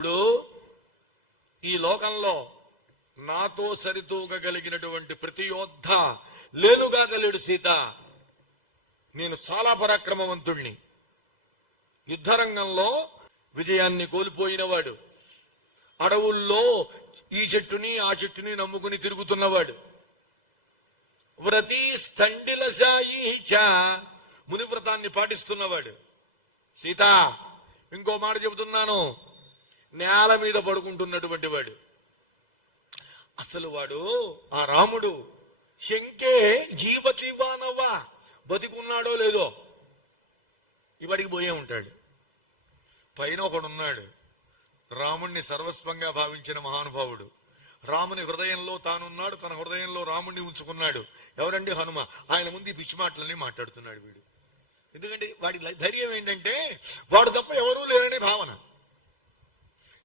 ఇప్పుడు ఈ లోకంలో నాతో సరితూగగలిగినటువంటి ప్రతి యోద్ధ లేనుగాగలేడు సీత. నేను చాలా పరాక్రమవంతుణ్ణి. యుద్ధరంగంలో విజయాన్ని కోల్పోయినవాడు, అడవుల్లో ఈ చెట్టుని ఆ చెట్టుని నమ్ముకుని తిరుగుతున్నవాడు, వ్రతీ స్థండిలశాయి మునివ్రతాన్ని పాటిస్తున్నవాడు. సీత, ఇంకో మాట చెబుతున్నాను, నేల మీద పడుకుంటున్నటువంటి వాడు. అసలు వాడు ఆ రాముడు శంకే జీవతివానవ్వా, బతికున్నాడో లేదో ఇవాడికి పోయే ఉంటాడు. పైన ఒకడున్నాడు, రాముణ్ణి సర్వస్వంగా భావించిన మహానుభావుడు. రాముని హృదయంలో తానున్నాడు, తన హృదయంలో రాముణ్ణి ఉంచుకున్నాడు. ఎవరండి? హనుమ. ఆయన ముందు పిచ్చి మాటలన్నీ మాట్లాడుతున్నాడు వీడు. ఎందుకంటే వాడి ధైర్యం ఏంటంటే వాడు తప్ప ఎవరూ లేరనే భావన.